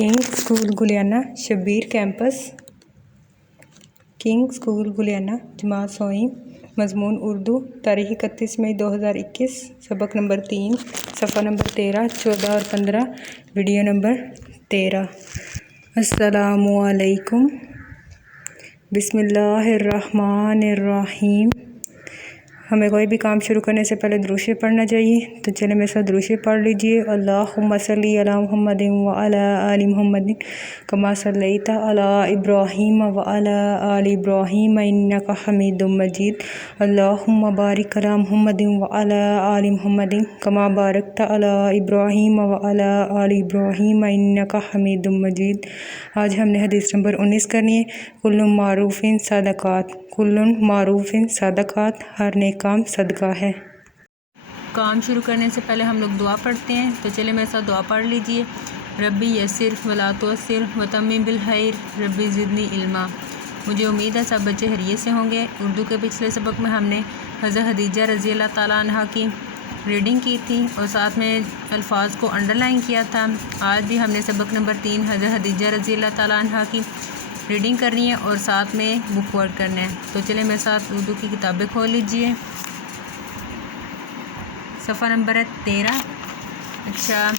King school Guliana Shabbir campus king school Guliana जमात सोईं मजमून उर्दू तारीख़ 31 मई 2021 सबक नंबर 3 सफ़ा नंबर 13 14 और 15 वीडियो नंबर 13। अस्सलामुअलैकुम बिस्मिल्लाहिर्रहमानिर्रहीम। हमें कोई भी काम शुरू करने से पहले दुरूद शरीफ पढ़ना चाहिए, तो चले मेरे साथ दुरूद शरीफ पढ़ लीजिए। अल्लाहुम्मा सल्ली अला मुहम्मदिन व अला आलि मुहम्मदिन कमा सल्लैता अला इब्राहीम व अला आलि इब्राहीम इन्नका हमीदुम मजीद। अल्लाहुम्मा बारिक अला मुहम्मदिन व अला आलि मुहम्मदिन कमा बारकता अला इब्राहीम व अला आलि इब्राहीम इन्नका हमीदुम मजीद। आज हमने हदीस नंबर 19 करनी है। कुल्लुम मारूफिन सदक़ात, कुल्लुन मारूफिन सदक़ात, हर नेक काम सदका है। काम शुरू करने से पहले हम लोग दुआ पढ़ते हैं, तो चले मेरे साथ दुआ पढ़ लीजिए। रब्बी यस्सिर वला तुअस्सिर वतम्मिम बिल खैर रब्बी ज़िदनी इल्मा। मुझे उम्मीद है सब बच्चे खैरियत से होंगे। उर्दू के पिछले सबक में हमने हज़रत खदीजा रज़ी अल्लाह ताला अन्हा की रीडिंग की थी और साथ में अल्फाज को अंडरलाइन किया था। आज भी हमने सबक नंबर 3 हज़रत खदीजा रज़ी अल्लाह ताला अन्हा की रीडिंग करनी है और साथ में बुक वर्ड करना है। तो चले मेरे साथ उर्दू की किताबें खोल लीजिए। सफ़ा नंबर है 13। अच्छा,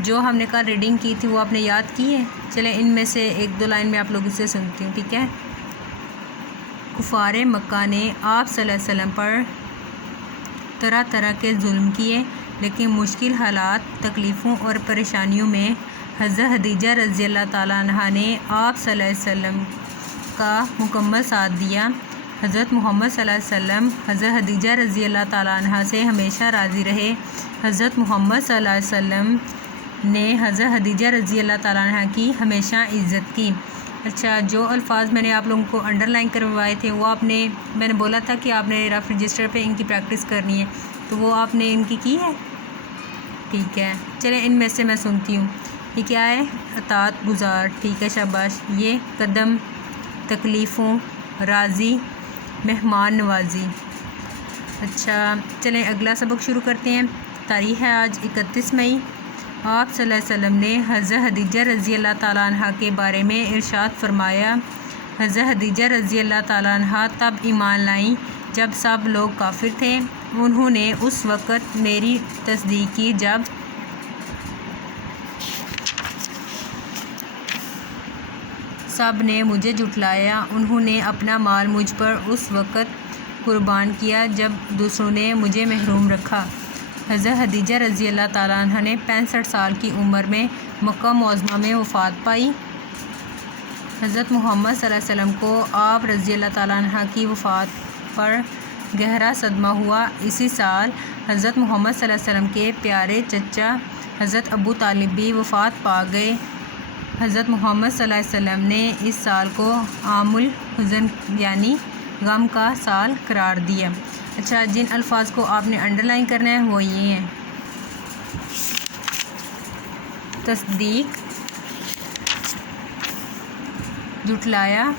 जो हमने कल रीडिंग की थी वो आपने याद की है? चले इनमें से एक दो लाइन में आप लोगों से सुनती हूँ, ठीक है। कुफारे मक्का ने आप सल्लल्लाहु अलैहि वसल्लम पर तरह तरह के जुल्म किए, लेकिन मुश्किल हालात, तकलीफ़ों और परेशानियों में हज़रत खदीजा रज़ी अल्लाह ताला अन्हा ने आप सल्लल्लाहु अलैहि वसल्लम का मुकम्मल साथ दिया। हज़रत मोहम्मद सल्लल्लाहु अलैहि वसल्लम हज़रत खदीजा रज़ी अल्लाह ताला अन्हा से हमेशा राज़ी रहे। हज़रत मोहम्मद सल्लल्लाहु अलैहि वसल्लम ने हज़रत खदीजा रज़ी अल्लाह ताला अन्हा की हमेशा इज़्ज़त की। अच्छा, जो अल्फाज मैंने आप लोगों को अंडरलाइन करवाए थे वो मैंने बोला था कि आपने रफ रजिस्टर पे इनकी प्रैक्टिस करनी है, तो वो आपने इनकी की है, ठीक है। चले इनमें से मैं सुनती हूँ। ये क्या है? अतात गुज़ार, ठीक है, शाबाश। ये कदम, तकलीफ़ों, राज़ी, मेहमान नवाजी। अच्छा, चलें अगला सबक शुरू करते हैं। तारीख़ है आज 31 मई। आप सल्लल्लाहु अलैहि वसल्लम ने हज़रत खदीजा रज़ी अल्लाह ताला अन्हा के बारे में इरशाद फरमाया, हज़रत खदीजा रज़ी अल्लाह ताला अन्हा तब ईमान लाई जब सब लोग काफिर थे। उन्होंने उस वक़्त मेरी तस्दीक की जब सब ने मुझे जुटलाया। उन्होंने अपना माल मुझ पर उस वक़्त कुर्बान किया जब दूसरों ने मुझे महरूम रखा। हज़रत खदीजा रज़ी अल्लाह ताला अन्हा ने 65 साल की उम्र में मक्का मुअज़्ज़मा में वफ़ात पाई। हज़रत मोहम्मद सल्लल्लाहु अलैहि वसल्लम को आप रज़ी अल्लाह ताला अन्हा की वफ़ात पर गहरा सदमा हुआ। इसी साल हज़रत मोहम्मद सल्लल्लाहु अलैहि वसल्लम के प्यारे चचा हज़रत अबू तालिब भी वफ़ात पा गए। हज़रत मोहम्मद सल्लल्लाहु अलैहि वसल्लम ने इस साल को आमुल हुज़न यानी गम का साल करार दिया। अच्छा, जिन अल्फाज को आपने अंडरलाइन करना है वो ये हैं। तस्दीक, जुटलाया,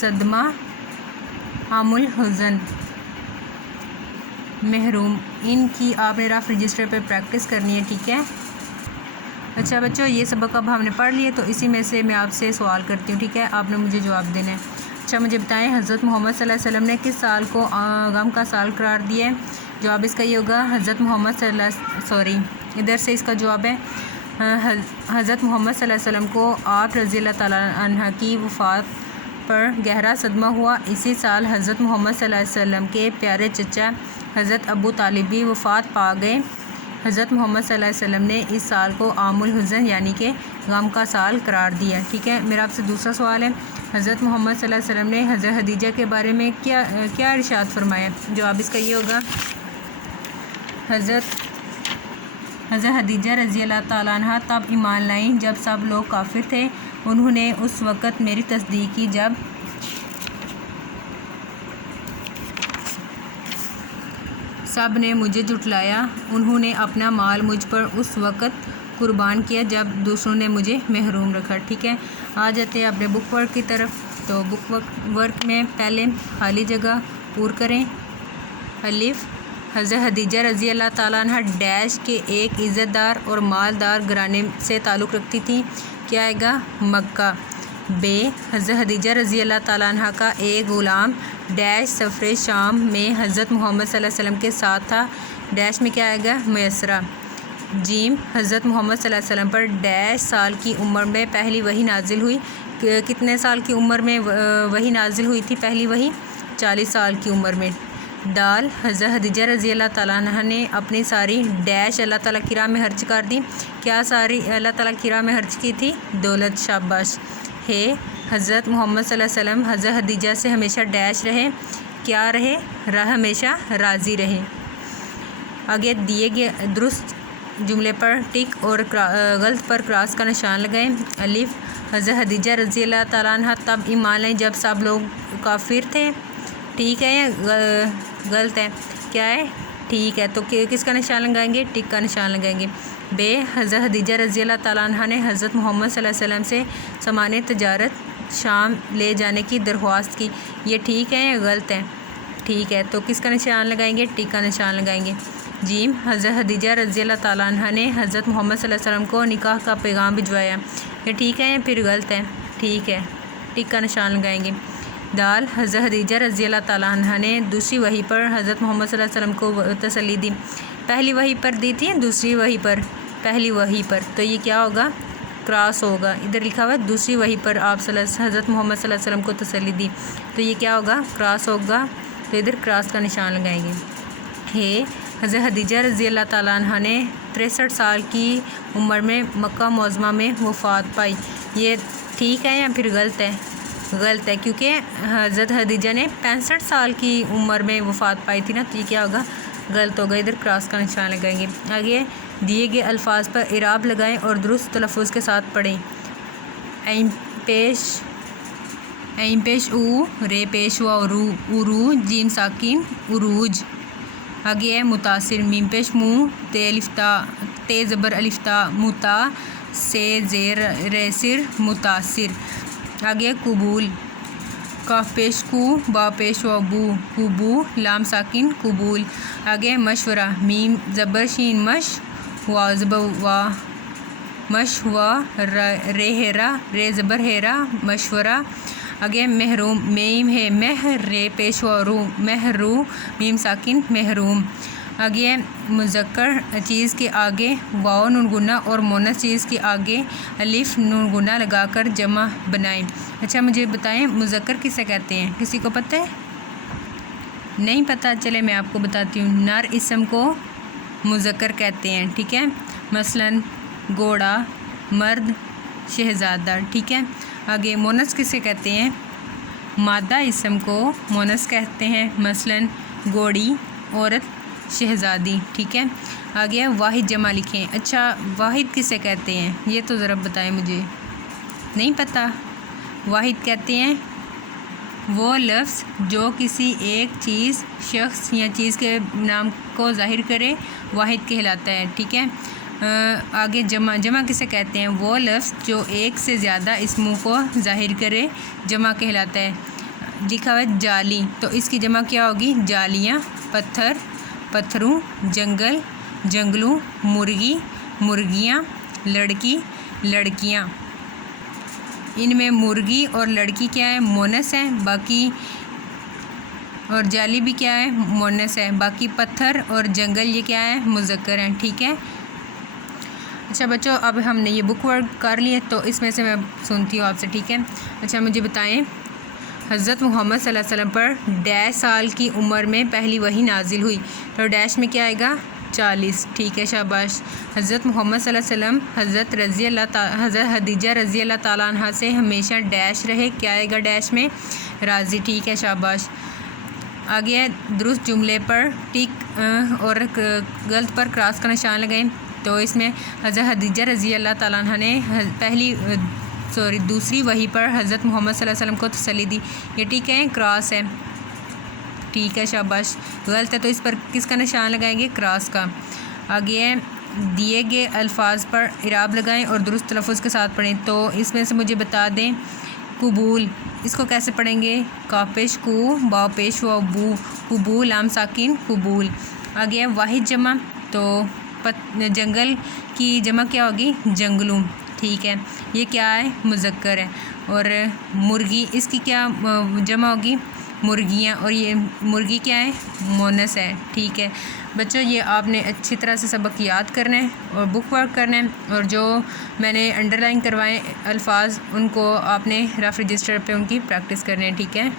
सदमा, आमुल हुज़न, महरूम। इनकी आपने रफ रजिस्टर पे प्रैक्टिस करनी है, ठीक है। अच्छा बच्चों, ये सबक अब हमने पढ़ लिए, तो इसी में से मैं आपसे सवाल करती हूँ, ठीक है। आपने मुझे जवाब देना है। अच्छा, मुझे बताएं हज़रत मोहम्मद सल्लल्लाहु अलैहि वसल्लम ने किस साल को गम का साल करार दिया है? जवाब इसका ये होगा इधर से इसका जवाब है हज़रत मोहम्मद सल्लल्लाहु अलैहि वसल्लम को आप रज़ी अल्लाह ताला अन्हा की वफ़ात पर गहरा सदमा हुआ। इसी साल हज़रत मोहम्मद सल्लल्लाहु अलैहि वसल्लम के प्यारे चचा हज़रत अबू तालिब भी वफ़ात पा गए। हज़रत मोहम्मद सल्लल्लाहु अलैहि वसल्लम ने इस साल को आमुल हुज़न यानी कि गम का साल करार दिया, ठीक है। मेरा आपसे दूसरा सवाल है, हज़रत मोहम्मद सल्लल्लाहु अलैहि वसल्लम ने हज़रत खदीजा के बारे में क्या इरशाद फरमाया? जवाब इसका ये होगा हज़रत खदीजा रज़ी अल्लाह ताला अन्हा तब ईमान लाई जब सब लोग काफिर थे। उन्होंने उस वक़्त मेरी तस्दीक की जब सब ने मुझे जुटलाया। उन्होंने अपना माल मुझ पर उस वक़्त कुर्बान किया जब दूसरों ने मुझे महरूम रखा, ठीक है। आ जाते हैं अपने बुक वर्क की तरफ। तो बुक वर्क में पहले खाली जगह पूर करें। अलिफ حضرت خدیجہ رضی اللہ تعالیٰ عنہ ڈیش کے ایک عزت دار اور مالدار گھرانے سے تعلق رکھتی تھیں، کیا آئے گا؟ مکہ۔ بے، حضرت خدیجہ رضی اللہ تعالیٰ عنہ کا ایک غلام ڈیش سفر شام میں حضرت محمد صلی اللہ علیہ وسلم کے ساتھ تھا، ڈیش میں کیا آئے گا؟ میسرہ۔ جیم، حضرت محمد صلی اللہ علیہ وسلم پر ڈیش سال کی عمر میں پہلی وحی نازل ہوئی، کتنے سال کی عمر میں وحی نازل ہوئی تھی پہلی وحی؟ 40 سال کی عمر میں۔ دال، حضرت خدیجہ رضی اللہ تعالیٰ عنہ نے اپنی ساری ڈیش اللہ تعالیٰ کی راہ میں خرچ کر دی، کیا ساری اللہ تعالیٰ کی راہ میں خرچ کی تھی؟ دولت، شاباش۔ ہے، حضرت محمد صلی اللہ علیہ وسلم حضرت خدیجہ سے ہمیشہ ڈیش رہے، کیا رہے؟ ہمیشہ راضی رہے۔ آگے دیے گئے درست جملے پر ٹک اور غلط پر کراس کا نشان لگائیں۔ الف، حضرت خدیجہ رضی اللہ تعالیٰ عنہ تب ایمان لائیں جب سب لوگ کافر تھے، ٹھیک ہے یا غلط ہے؟ کیا ہے؟ ٹھیک ہے، تو کس کا نشان لگائیں گے؟ ٹک کا نشان لگائیں گے۔ بے، حضرت خدیجہ رضی اللہ تعالیٰ عنہ نے حضرت محمد صلی اللہ علیہ وسلم سے سامان تجارت شام لے جانے کی درخواست کی، یہ ٹھیک ہے یا غلط ہے؟ ٹھیک ہے، تو کس کا نشان لگائیں گے؟ ٹک کا نشان لگائیں گے۔ جیم، حضرت خدیجہ رضی اللہ تعالیٰ عنہ نے حضرت محمد صلی اللہ علیہ وسلم کو نکاح کا پیغام بھجوایا، یہ ٹھیک ہے یا پھر غلط ہے؟ ٹھیک ہے، ٹک کا نشان لگائیں گے۔ دال، حضرت خدیجہ رضی اللہ تعالیٰ عنہ نے دوسری وحی پر حضرت محمد صلی اللہ علیہ وسلم کو تسلی دی، پہلی وحی پر دی تھی دوسری وحی پر؟ پہلی وحی پر، تو یہ کیا ہوگا؟ کراس ہوگا، ادھر لکھا ہوا ہے دوسری وحی پر آپ حضرت محمد صلی اللہ علیہ وسلم کو تسلی دی، تو یہ کیا ہوگا؟ کراس ہوگا، تو ادھر کراس کا نشان لگائیں گے۔ ہے، حضرت خدیجہ رضی اللہ تعالیٰ عنہ نے 63 سال کی عمر میں مکہ معظمہ میں وفات پائی، یہ ٹھیک ہے یا پھر غلط ہے؟ غلط ہے، کیونکہ حضرت خدیجہ نے 65 سال کی عمر میں وفات پائی تھی نا، تو یہ کیا ہوگا؟ غلط ہوگا، ادھر کراس کا نشان لگائیں گے۔ آگے دیے گئے الفاظ پر اعراب لگائیں اور درست تلفظ کے ساتھ پڑھیں۔ عین پیش او، رے پیش و عروج، جیم ساکن عروج۔ آگے ہے متاثر، میم پیش مو، تے زبر الف تا، متا سے زیر ریسر متاثر۔ آگے قبول، کاف پیش کو، با پیش و بو، قبو، لام ساکن قبول۔ آگے مشورہ، میم زبر شین مش، وا زبر وا، مش و رے رے زبر ہیرا، مشورہ۔ آگے محروم، میم ہے مہ، رے پیش و رو، محرو، میم ساکن محروم۔ آگے مذکر چیز کے آگے واو نون گنا اور مونث چیز کے آگے الف نون گنا لگا کر جمع بنائیں۔ اچھا مجھے بتائیں مذکر کسے کہتے ہیں؟ کسی کو پتہ ہے؟ نہیں پتہ؟ چلے میں آپ کو بتاتی ہوں، نر اسم کو مذکر کہتے ہیں، ٹھیک ہے، مثلا گھوڑا، مرد، شہزادہ، ٹھیک ہے۔ آگے مونث کسے کہتے ہیں؟ مادہ اسم کو مونث کہتے ہیں، مثلا گھوڑی، عورت، شہزادی، ٹھیک ہے۔ آگے واحد جمع لکھیں۔ اچھا واحد کسے کہتے ہیں؟ یہ تو ذرا بتائیں مجھے، نہیں پتہ؟ واحد کہتے ہیں وہ لفظ جو کسی ایک چیز، شخص یا چیز کے نام کو ظاہر کرے، واحد کہلاتا ہے، ٹھیک ہے۔ آگے جمع کسے کہتے ہیں؟ وہ لفظ جو ایک سے زیادہ اسموں کو ظاہر کرے، جمع کہلاتا ہے۔ لکھا ہوا ہے جالی، تو اس کی جمع کیا ہوگی؟ جالیاں، پتھر، پتھروں، جنگل، جنگلوں، مرغی، مرغیاں، لڑکی، لڑکیاں۔ ان میں مرغی اور لڑکی کیا ہے؟ مونث ہے، باقی اور جالی بھی کیا ہے؟ مونث ہے، باقی پتھر اور جنگل یہ کیا ہے؟ مذکر ہیں، ٹھیک ہے۔ اچھا بچوں، اب ہم نے یہ بک ورک کر لیے، تو اس میں سے میں سنتی ہوں آپ سے، ٹھیک ہے۔ اچھا مجھے بتائیں حضرت محمد صلی اللہ علیہ وسلم پر ڈیش سال کی عمر میں پہلی وحی نازل ہوئی، تو ڈیش میں کیا آئے گا؟ 40، ٹھیک ہے، شاباش۔ حضرت محمد صلی اللہ علیہ وسلم حضرت خدیجہ رضی اللہ تعالیٰ عنہ سے ہمیشہ ڈیش رہے، کیا آئے گا ڈیش میں؟ راضی، ٹھیک ہے، شاباش۔ آگے درست جملے پر ٹک اور غلط پر کراس کا نشان لگائیں، تو اس میں حضرت خدیجہ رضی اللہ تعالیٰ عنہ نے دوسری وحی پر حضرت محمد صلی اللہ علیہ وسلم کو تسلی دی، یہ ٹھیک ہے، کراس ہے، ٹھیک ہے، شاباش۔ غلط ہے تو اس پر کس کا نشان لگائیں گے؟ کراس کا۔ آگے دیے گئے الفاظ پر اعراب لگائیں اور درست تلفظ کے ساتھ پڑھیں، تو اس میں سے مجھے بتا دیں قبول، اس کو کیسے پڑھیں گے؟ کاف پیش کو، با پیش و بو، قبول، لام ساکن قبول۔ आ गया वाहिद जमा, तो जंगल की जमा क्या होगी, जंगलों, ठीक है। ये क्या है, मुज़क्कर है। और मुर्गी, इसकी क्या जमा होगी, मुर्गियाँ, और ये मुर्गी क्या है, मोनस है, ठीक है। बच्चों ये आपने अच्छी तरह से सबक याद करना है और बुक वर्क करना है, और जो मैंने अंडरलाइन करवाए अल्फाज उनको आपने रफ रजिस्टर पे उनकी प्रैक्टिस करनी है, ठीक है।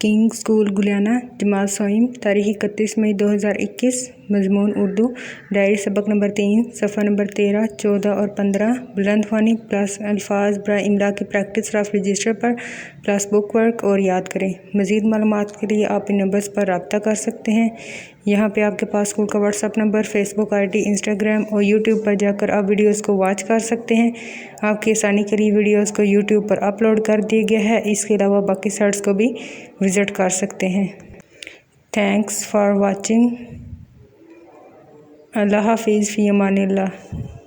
किंग स्कूल गुलियाना, जमात सोइम, तारीख 31 मई 2021, मजमून उर्दू, डायरी सबक नंबर 3, सफ़ा नंबर 13, 14 और 15, बुलंद ख्वानी प्लस अल्फाज बरा इमला की प्रैक्टिस रफ रजिस्टर पर प्लस बुक वर्क और याद करें। मज़ीद मालूमात के लिए आप इन नंबर्स पर रब्ता कर सकते हैं। यहाँ पे आपके पास स्कूल का WhatsApp number, Facebook ID, Instagram और यूट्यूब पर जाकर आप वीडियोस को वॉच कर सकते हैं। आपकी आसानी के लिए वीडियोस को यूट्यूब पर अपलोड कर दिया गया है। इसके अलावा बाकी साइट्स को भी विज़िट कर सकते हैं। Thanks for watching. अल्लाह हाफिज़, फ़ी अमानिल्लाह।